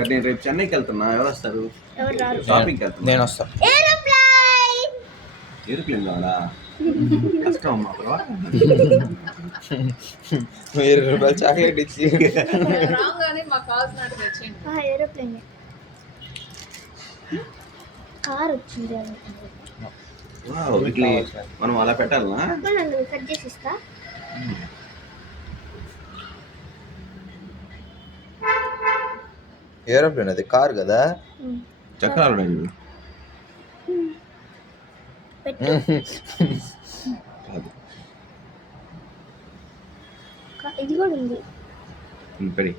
సరే నేను రేపు చెన్నైకి వెళ్తున్నా. ఎవరు వస్తారు? ఎవరు రారు. షాపింగ్కి వెళ్తున్నా. నేను వస్తాను. ఏరోప్లేన్ కావాలా? కష్టం అమ్మా బ్రో. 1000 రూపాయలు చాక్లెట్ ఇచ్చి ఏరోప్లేన్ కార్ వచ్చింది. ఇట్లా మనం అలా పెట్టాలనా? కట్ చేసి ఇస్తా. ఏరోప్లేన్ అది కార్ కదా. చక్రాలు ఉన్నాయి. పెట్టు. ఇది కూడా ఉంది. పెడి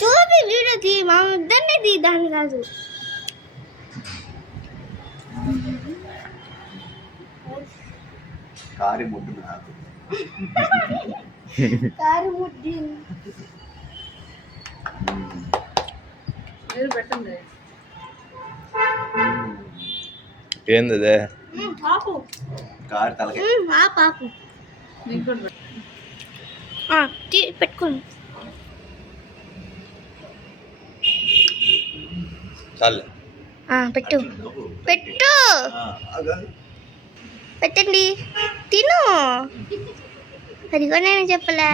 చూపి వీడియోకి మా ఇద్దరిని తీ, దాన్ని కాదు. కారి ముడ్డు నాకు. కారు ముడ్డి ఏంది అదే? పాపు కారు తలకి పాపు పెట్టుకోండి. చాలు. పెట్టు పెట్టు పెట్టండి. తిను. అదిగో నేను చెప్పలే.